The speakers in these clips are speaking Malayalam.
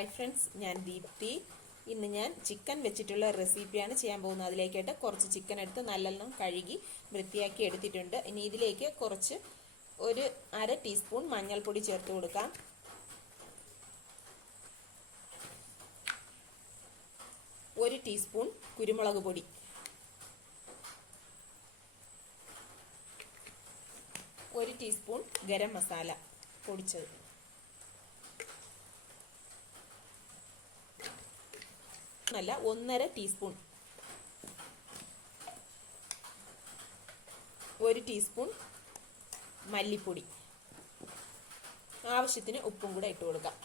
ഹായ് ഫ്രണ്ട്സ്, ഞാൻ ദീപ്തി. ഇന്ന് ഞാൻ ചിക്കൻ വെച്ചിട്ടുള്ള റെസിപ്പിയാണ് ചെയ്യാൻ പോകുന്നത്. അതിലേക്കായിട്ട് കുറച്ച് ചിക്കൻ എടുത്ത് നല്ലെണ്ണം കഴുകി വൃത്തിയാക്കി എടുത്തിട്ടുണ്ട്. ഇനി ഇതിലേക്ക് കുറച്ച് ഒരു അര ടീസ്പൂൺ മഞ്ഞൾപ്പൊടി ചേർത്ത് കൊടുക്കാം. ഒരു ടീസ്പൂൺ കുരുമുളക് പൊടി, ഒരു ടീസ്പൂൺ ഗരം മസാല പൊടിച്ചത്, അല്ല 1.5 ടീസ്പൂൺ, ഒരു ടീസ്പൂൺ മല്ലിപ്പൊടി, ആവശ്യത്തിന് ഉപ്പും കൂടെ ഇട്ട് കൊടുക്കാം.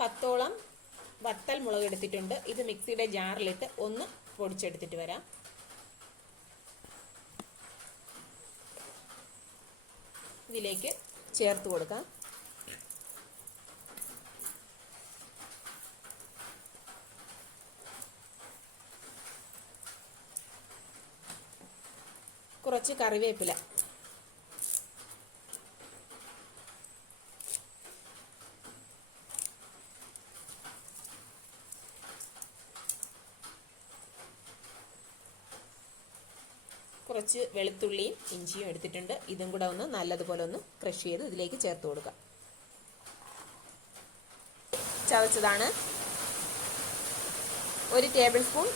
പത്തോളം വത്തൽ മുളക് എടുത്തിട്ടുണ്ട്. ഇത് മിക്സിയുടെ ജാറിലിട്ട് ഒന്ന് പൊടിച്ചെടുത്തിട്ട് വരാം. ഇതിലേക്ക് ചേർത്ത് കൊടുക്കാം. കുറച്ച് കറിവേപ്പില, കുറച്ച് വെളുത്തുള്ളിയും ഇഞ്ചിയും എടുത്തിട്ടുണ്ട്. ഇതും കൂടെ ഒന്ന് നല്ലതുപോലെ ഒന്ന് ക്രഷ് ചെയ്ത് ഇതിലേക്ക് ചേർത്ത് കൊടുക്കാം. ചതച്ചതാണ്. ഒരു ടേബിൾ സ്പൂൺ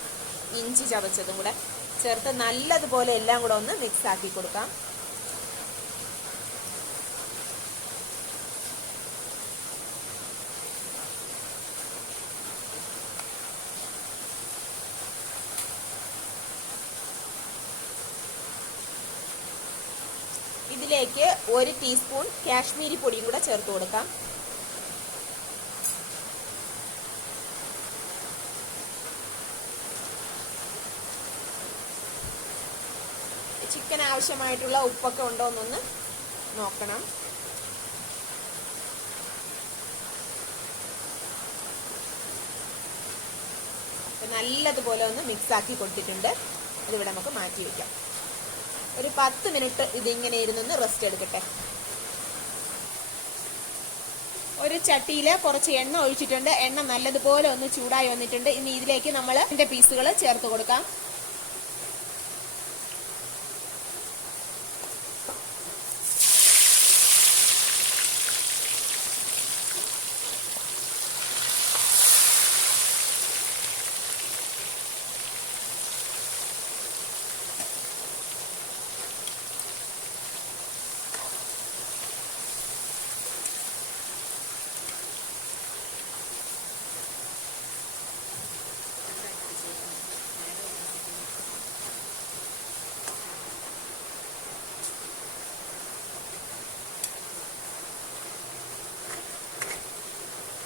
ഇഞ്ചി ചതച്ചതും കൂടെ ചേർത്ത് നല്ലതുപോലെ എല്ലാം കൂടെ ഒന്ന് മിക്സ് ആക്കി കൊടുക്കാം. ഇതിലേക്ക് ഒരു ടീസ്പൂൺ കാശ്മീരി പൊടിയും കൂടെ ചേർത്ത് കൊടുക്കാം. ചിക്കൻ ആവശ്യമായിട്ടുള്ള ഉപ്പൊക്കെ ഉണ്ടോ എന്നൊന്ന് നോക്കണം. നല്ലതുപോലെ ഒന്ന് മിക്സ് ആക്കി കൊടുത്തിട്ടുണ്ട്. അതിവിടെ നമുക്ക് മാറ്റി വയ്ക്കാം. ഒരു 10 മിനിറ്റ് ഇതിങ്ങനെ ഇരുന്നൊന്ന് റെസ്റ്റ് എടുക്കട്ടെ. ഒരു ചട്ടിയിൽ കുറച്ച് എണ്ണ ഒഴിച്ചിട്ടുണ്ട്. എണ്ണ നല്ലതുപോലെ ഒന്ന് ചൂടായി വന്നിട്ടുണ്ട്. ഇനി ഇതിലേക്ക് നമ്മൾ ഇതിന്റെ പീസുകൾ ചേർത്ത് കൊടുക്കാം.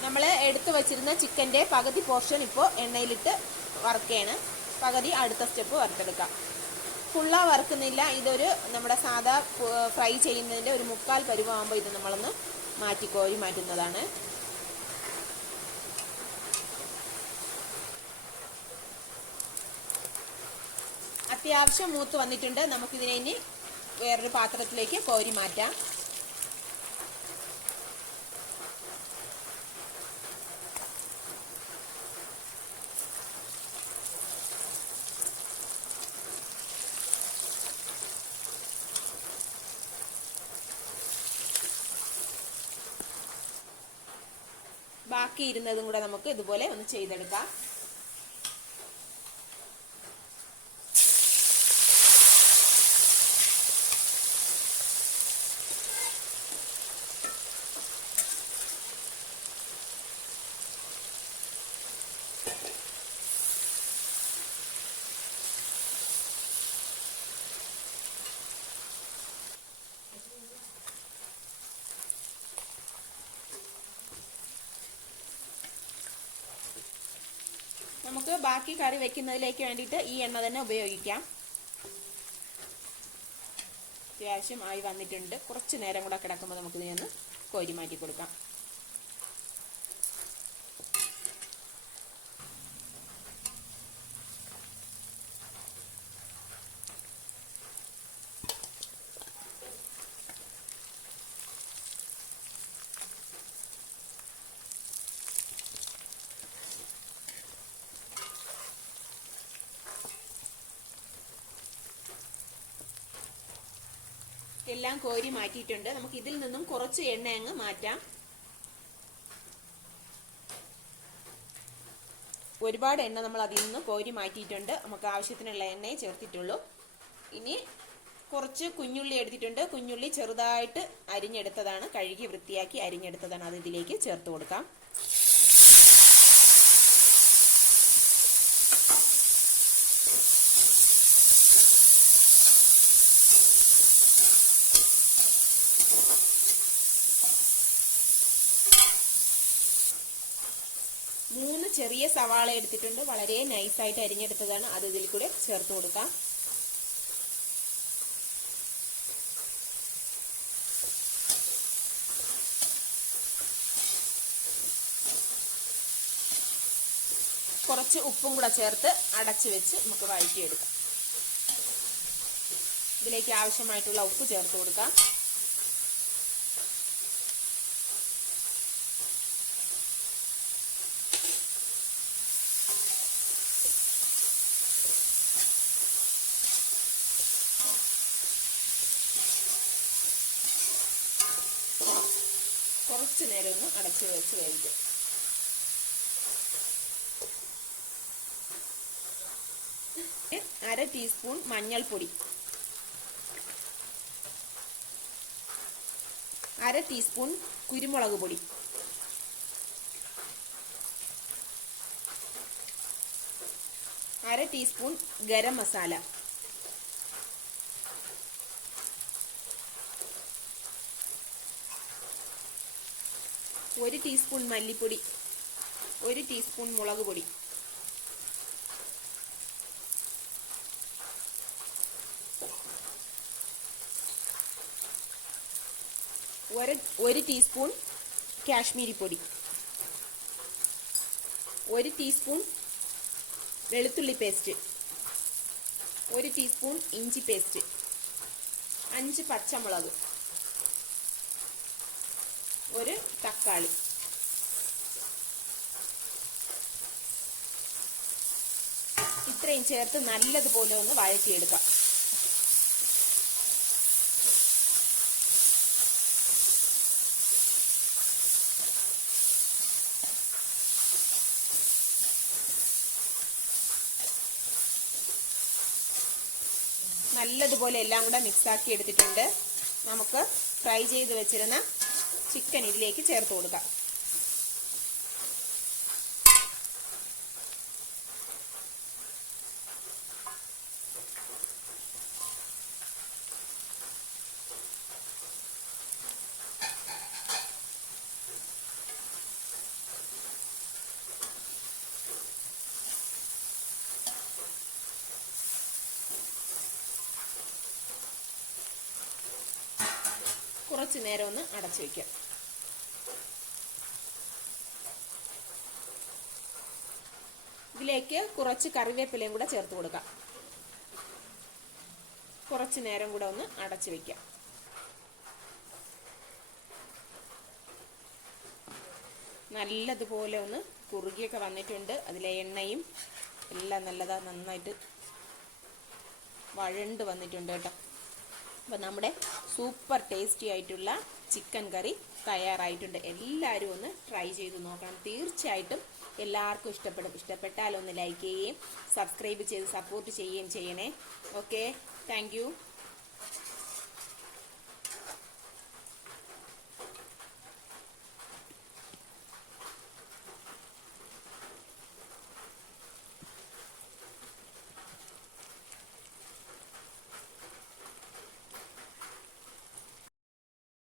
നമ്മൾ എടുത്തു വച്ചിരുന്ന ചിക്കൻ്റെ പകുതി പോർഷൻ ഇപ്പോൾ എണ്ണയിലിട്ട് വറുക്കുകയാണ്. പകുതി അടുത്ത സ്റ്റെപ്പ് വറുത്തെടുക്കാം. ഫുള്ളാ വറുക്കുന്നില്ല. ഇതൊരു നമ്മുടെ സാധാ ഫ്രൈ ചെയ്യുന്നതിൻ്റെ ഒരു 1/4 പരുവാകുമ്പോൾ ഇത് നമ്മളൊന്ന് കോരി മാറ്റുന്നതാണ്. അത്യാവശ്യം മൂത്ത് വന്നിട്ടുണ്ട്. നമുക്കിതിനെ ഇനി വേറൊരു പാത്രത്തിലേക്ക് കോരി മാറ്റാം. ബാക്കി ഇരുന്നതും കൂടെ നമുക്ക് ഇതുപോലെ ഒന്ന് ചെയ്തെടുക്കാം. നമുക്ക് ബാക്കി കറി വെക്കുന്നതിലേക്ക് വേണ്ടിയിട്ട് ഈ എണ്ണ തന്നെ ഉപയോഗിക്കാം. അത്യാവശ്യം ആയി വന്നിട്ടുണ്ട്. കുറച്ച് നേരം കൂടെ കിടക്കുമ്പോൾ നമുക്കിതിനൊന്ന് കോരി മാറ്റി കൊടുക്കാം. എല്ലാം കോരി മാറ്റിയിട്ടുണ്ട്. നമുക്ക് ഇതിൽ നിന്നും കുറച്ച് എണ്ണ അങ്ങ് മാറ്റാം. ഒരുപാട് എണ്ണ നമ്മൾ അതിൽ നിന്ന് കോരി മാറ്റിയിട്ടുണ്ട്. നമുക്ക് ആവശ്യത്തിനുള്ള എണ്ണയെ ചേർത്തിട്ടുള്ളൂ. ഇനി കുറച്ച് കുഞ്ഞുള്ളി എടുത്തിട്ടുണ്ട്. കുഞ്ഞുള്ളി ചെറുതായിട്ട് അരിഞ്ഞെടുത്തതാണ്, കഴുകി വൃത്തിയാക്കി അരിഞ്ഞെടുത്തതാണ്. അത് ഇതിലേക്ക് ചേർത്ത് കൊടുക്കാം. മൂന്ന് ചെറിയ സവാള എടുത്തിട്ടുണ്ട്, വളരെ നൈസായിട്ട് അരിഞ്ഞെടുത്തതാണ്. അത് ഇതിൽ കൂടെ ചേർത്ത് കൊടുക്കാം. കുറച്ച് ഉപ്പും കൂടെ ചേർത്ത് അടച്ചു വെച്ച് നമുക്ക് വഴറ്റിയെടുക്കാം. ഇതിലേക്ക് ആവശ്യമായിട്ടുള്ള ഉപ്പ് ചേർത്ത് കൊടുക്കാം. കുറച്ചു നേരം ഒന്ന് അടച്ചു വെച്ച് വേവിക്കും. അര ടീസ്പൂൺ മഞ്ഞൾപ്പൊടി, അര ടീസ്പൂൺ കുരുമുളക് പൊടി, അര ടീസ്പൂൺ ഗരം മസാല, ഒരു ടീസ്പൂൺ മല്ലിപ്പൊടി, ഒരു ടീസ്പൂൺ മുളക് പൊടി, ഒരു ടീസ്പൂൺ കാശ്മീരി പൊടി, ഒരു ടീസ്പൂൺ വെളുത്തുള്ളി പേസ്റ്റ്, ഒരു ടീസ്പൂൺ ഇഞ്ചി പേസ്റ്റ്, 5 പച്ചമുളക്, ഒരു തക്കാളി. ഇത്രയും ചേർത്ത് നല്ലതുപോലെ ഒന്ന് വഴറ്റിയെടുക്കാം. നല്ലതുപോലെ എല്ലാം കൂടെ മിക്സാക്കി എടുത്തിട്ടുണ്ട്. നമുക്ക് ഫ്രൈ ചെയ്ത് വെച്ചിരുന്ന ചിക്കൻ ഇതിലേക്ക് ചേർത്ത് കൊടുക്കാം. കുറച്ച് നേരം ഒന്ന് അടച്ചു വയ്ക്കാം. ഇതിലേക്ക് കുറച്ച് കറിവേപ്പിലയും കൂടെ ചേർത്ത് കൊടുക്കാം. കുറച്ച് നേരം കൂടെ ഒന്ന് അടച്ചു വയ്ക്കാം. നല്ലതുപോലെ ഒന്ന് കുറുകിയൊക്കെ വന്നിട്ടുണ്ട്. അതിലെ എണ്ണയും എല്ലാം നന്നായിട്ട് വഴണ്ട് വന്നിട്ടുണ്ട് കേട്ടോ. അപ്പോൾ നമ്മുടെ സൂപ്പർ ടേസ്റ്റി ആയിട്ടുള്ള ചിക്കൻ കറി തയ്യാറായിട്ടുണ്ട്. എല്ലാവരും ഒന്ന് ട്രൈ ചെയ്ത് നോക്കണം. തീർച്ചയായിട്ടും എല്ലാവർക്കും ഇഷ്ടപ്പെടും. ഇഷ്ടപ്പെട്ടാൽ ഒന്ന് ലൈക്ക് ചെയ്യുകയും സബ്സ്ക്രൈബ് ചെയ്ത് സപ്പോർട്ട് ചെയ്യുകയും ചെയ്യണേ. Okay, thank you.